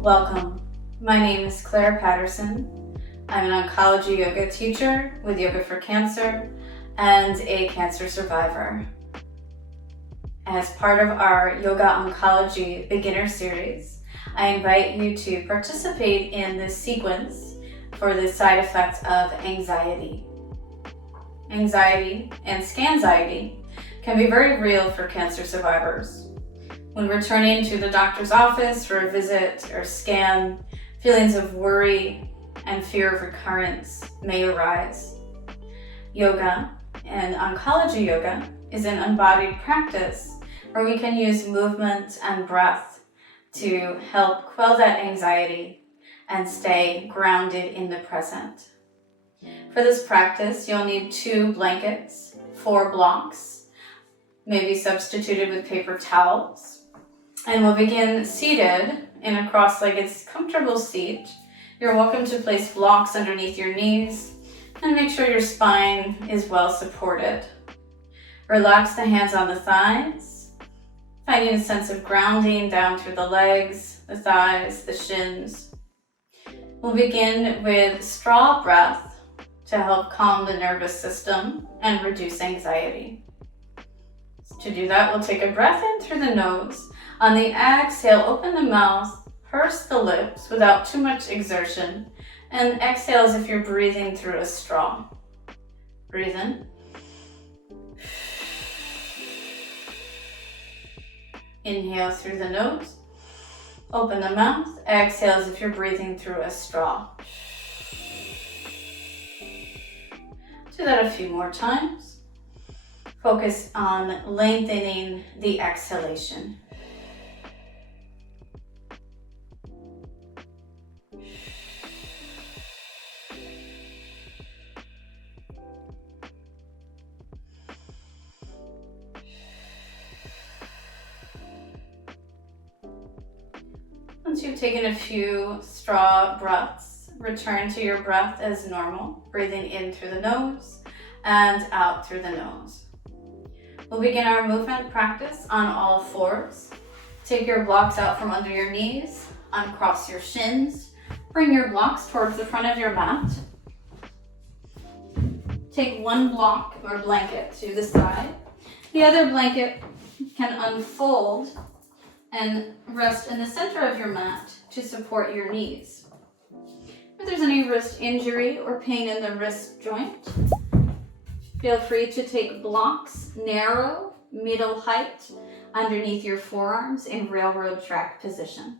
Welcome. My name is Clare Patterson. I'm an oncology yoga teacher with Yoga for Cancer and a cancer survivor. As part of our Yoga Oncology Beginners Series, I invite you to participate in this sequence for the side effects of anxiety. Anxiety and scan-xiety can be very real for cancer survivors. When returning to the doctor's office for a visit or scan, feelings of worry and fear of recurrence may arise. Yoga and oncology yoga is an embodied practice where we can use movement and breath to help quell that anxiety and stay grounded in the present. For this practice, you'll need 2 blankets, 4 blocks, maybe substituted with paper towels. And we'll begin seated in a cross-legged comfortable seat. You're welcome to place blocks underneath your knees and make sure your spine is well supported. Relax the hands on the thighs, finding a sense of grounding down through the legs, the thighs, the shins. We'll begin with straw breath to help calm the nervous system and reduce anxiety. To do that, we'll take a breath in through the nose. On the exhale, open the mouth, purse the lips without too much exertion, and exhale as if you're breathing through a straw. Breathe in. Inhale through the nose, open the mouth, exhale as if you're breathing through a straw. Do that a few more times. Focus on lengthening the exhalation. Once you've taken a few straw breaths, return to your breath as normal, breathing in through the nose and out through the nose. We'll begin our movement practice on all fours. Take your blocks out from under your knees, uncross your shins, bring your blocks towards the front of your mat. Take one block or blanket to the side. The other blanket can unfold and rest in the center of your mat to support your knees. If there's any wrist injury or pain in the wrist joint, feel free to take blocks, narrow, middle height, underneath your forearms in railroad track position.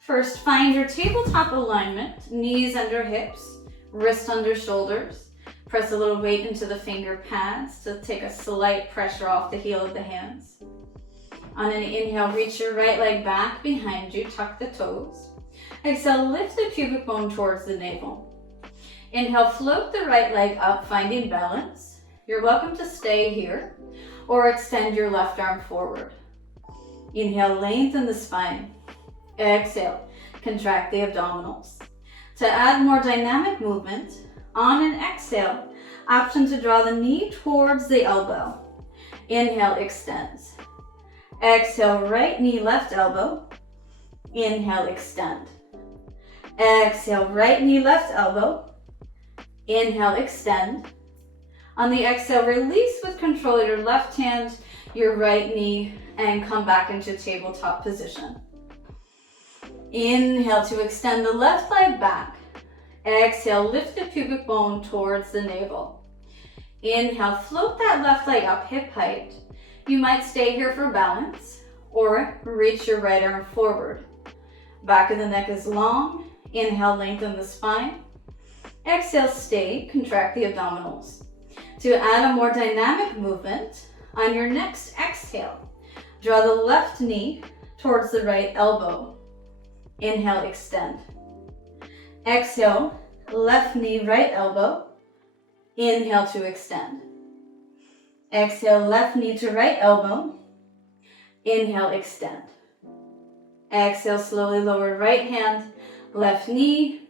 First, find your tabletop alignment, knees under hips, wrist under shoulders. Press a little weight into the finger pads to take a slight pressure off the heel of the hands. On an inhale, reach your right leg back behind you, tuck the toes. Exhale, lift the pubic bone towards the navel. Inhale, float the right leg up, finding balance. You're welcome to stay here or extend your left arm forward. Inhale, lengthen the spine. Exhale, contract the abdominals. To add more dynamic movement, on an exhale, option to draw the knee towards the elbow. Inhale, extends. Exhale, right knee, left elbow. Inhale, extend. Exhale, right knee, left elbow. Inhale, extend. On the exhale, release with control your left hand, your right knee, and come back into tabletop position. Inhale to extend the left leg back. Exhale, lift the pubic bone towards the navel. Inhale, float that left leg up hip height. You might stay here for balance or reach your right arm forward. Back of the neck is long. Inhale, lengthen the spine. Exhale, stay, contract the abdominals. To add a more dynamic movement, on your next exhale, draw the left knee towards the right elbow. Inhale, extend. Exhale, left knee, right elbow. Inhale to extend. Exhale, left knee to right elbow. Inhale, extend. Exhale, slowly lower right hand, left knee.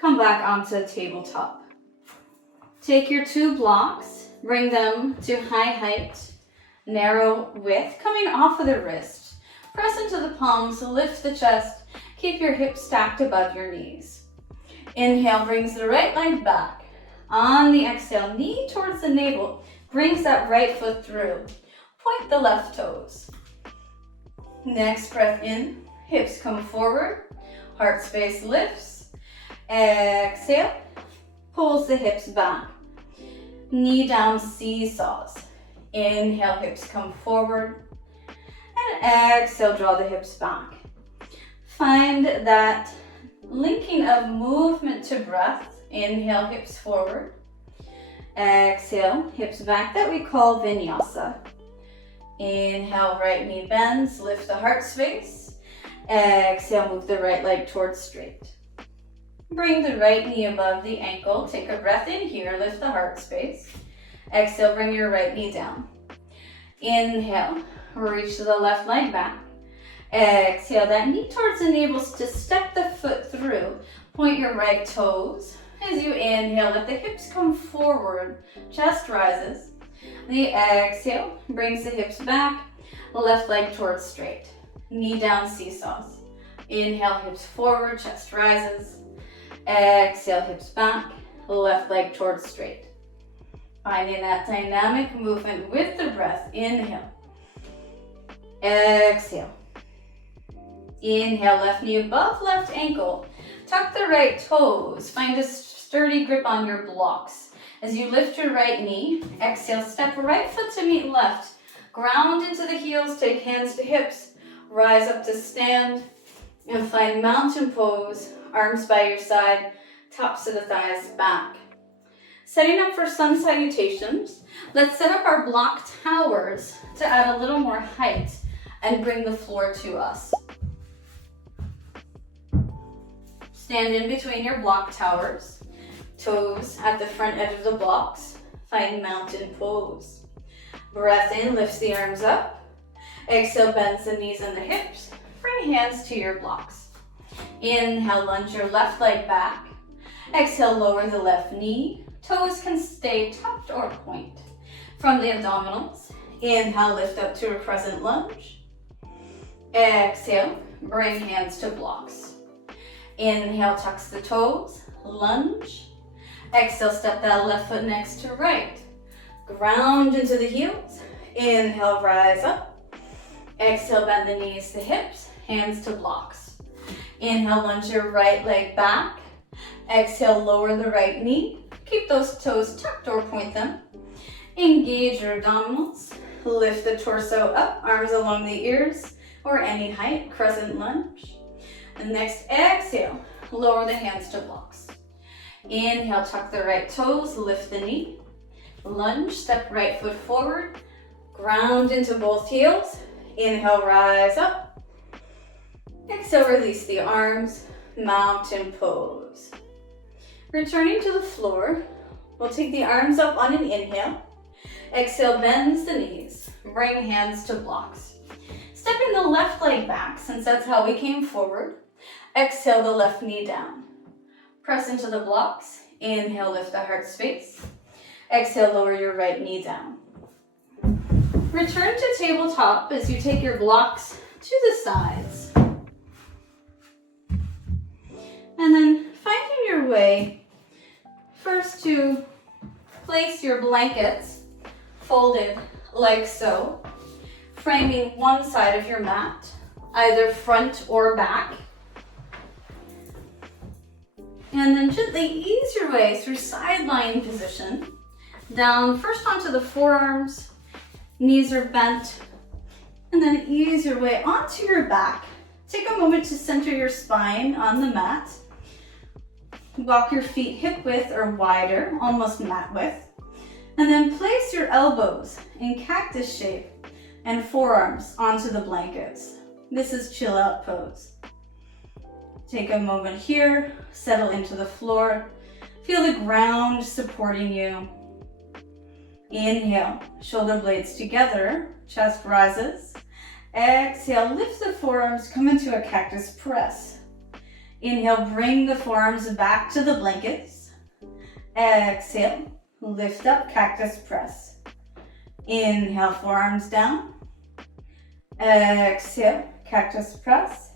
Come back onto tabletop. Take your 2 blocks, bring them to high height, narrow width, coming off of the wrist. Press into the palms, lift the chest. Keep your hips stacked above your knees. Inhale brings the right leg back. On the exhale, knee towards the navel. Brings that right foot through. Point the left toes. Next breath in, hips come forward. Heart space lifts. Exhale, pulls the hips back. Knee down seesaws. Inhale, hips come forward. And exhale, draw the hips back. Find that linking of movement to breath. Inhale, hips forward. Exhale, hips back, that we call vinyasa. Inhale, right knee bends, lift the heart space. Exhale, move the right leg towards straight. Bring the right knee above the ankle. Take a breath in here, lift the heart space. Exhale, bring your right knee down. Inhale, reach the left leg back. Exhale, that knee towards the navel to step the foot through. Point your right toes. As you inhale, let the hips come forward, chest rises. The exhale brings the hips back, left leg towards straight. Knee down seesaws. Inhale, hips forward, chest rises. Exhale, hips back, left leg towards straight. Finding that dynamic movement with the breath. Inhale. Exhale. Inhale, left knee above left ankle. Tuck the right toes. Find a sturdy grip on your blocks. As you lift your right knee, exhale, step right foot to meet left. Ground into the heels, take hands to hips. Rise up to stand and find mountain pose. Arms by your side, tops of the thighs back. Setting up for sun salutations. Let's set up our block towers to add a little more height and bring the floor to us. Stand in between your block towers. Toes at the front edge of the blocks. Find mountain pose. Breath in, lifts the arms up. Exhale, bends the knees and the hips. Bring hands to your blocks. Inhale, lunge your left leg back. Exhale, lower the left knee. Toes can stay tucked or point. From the abdominals, inhale, lift up to a crescent lunge. Exhale, bring hands to blocks. Inhale, tucks the toes, lunge. Exhale, step that left foot next to right. Ground into the heels. Inhale, rise up. Exhale, bend the knees to hips, hands to blocks. Inhale, lunge your right leg back. Exhale, lower the right knee. Keep those toes tucked or point them. Engage your abdominals. Lift the torso up, arms along the ears or any height, crescent lunge. And next, exhale, lower the hands to blocks. Inhale, tuck the right toes, lift the knee. Lunge, step right foot forward. Ground into both heels. Inhale, rise up. Exhale, release the arms. Mountain pose. Returning to the floor, we'll take the arms up on an inhale. Exhale, bends the knees. Bring hands to blocks. Stepping the left leg back, since that's how we came forward. Exhale, the left knee down. Press into the blocks. Inhale, lift the heart space. Exhale, lower your right knee down. Return to tabletop as you take your blocks to the sides. And then finding your way first to place your blankets folded like so, framing one side of your mat, either front or back. And then gently ease your way through side lying position, down first onto the forearms, knees are bent, and then ease your way onto your back. Take a moment to center your spine on the mat. Walk your feet hip width or wider, almost mat width. And then place your elbows in cactus shape and forearms onto the blankets. This is chill out pose. Take a moment here, settle into the floor. Feel the ground supporting you. Inhale, shoulder blades together, chest rises. Exhale, lift the forearms, come into a cactus press. Inhale, bring the forearms back to the blankets. Exhale, lift up, cactus press. Inhale, forearms down. Exhale, cactus press.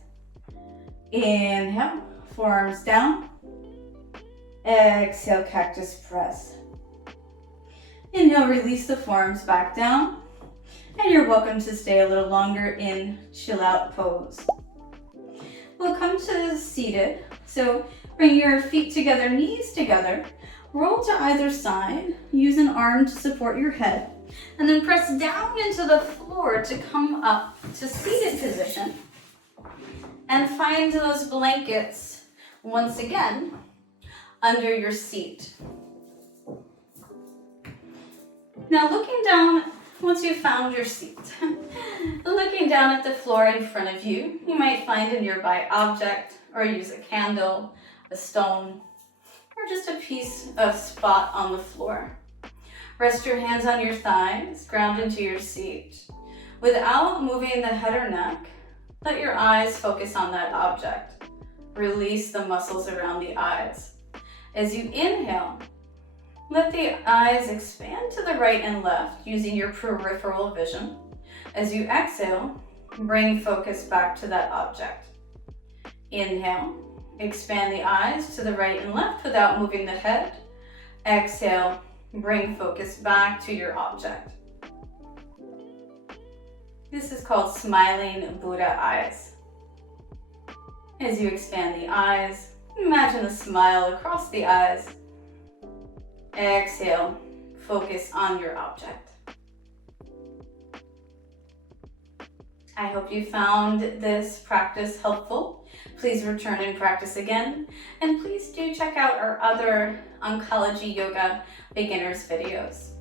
Inhale, forearms down. Exhale, cactus press. Inhale, release the forearms back down. And you're welcome to stay a little longer in chill out pose. We'll come to seated. So bring your feet together, knees together. Roll to either side. Use an arm to support your head. And then press down into the floor to come up to seated position. And find those blankets once again under your seat. Now looking down, once you've found your seat, looking down at the floor in front of you, you might find a nearby object or use a candle, a stone, or just a piece of spot on the floor. Rest your hands on your thighs, ground into your seat. Without moving the head or neck, let your eyes focus on that object. Release the muscles around the eyes. As you inhale, let the eyes expand to the right and left using your peripheral vision. As you exhale, bring focus back to that object. Inhale, expand the eyes to the right and left without moving the head. Exhale, bring focus back to your object. This is called smiling Buddha eyes. As you expand the eyes, imagine a smile across the eyes. Exhale, focus on your object. I hope you found this practice helpful. Please return and practice again. And please do check out our other Oncology Yoga Beginners videos.